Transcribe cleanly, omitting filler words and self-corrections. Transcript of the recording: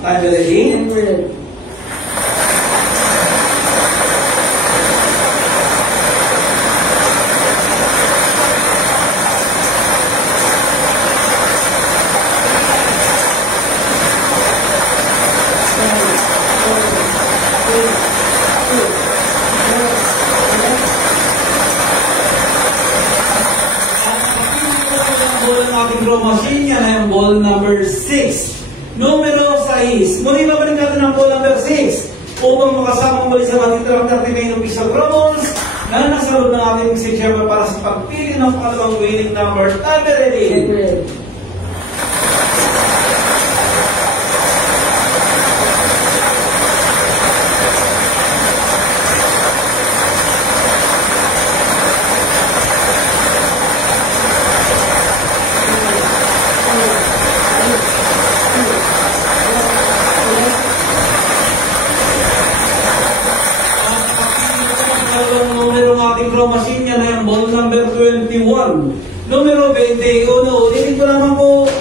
Time ready? Ating draw machine, yan ay ang ball number 6. Numero 6. Muli babalik natin ang ball number 6 upang makasama muli sa ating 39 official drawers na nasa loob ng ating message para sa pagpili ng pangalawang winning number. Time ready? Draw machine, yan ay ang ball number 21. Numero 21. Ulitin ko naman po.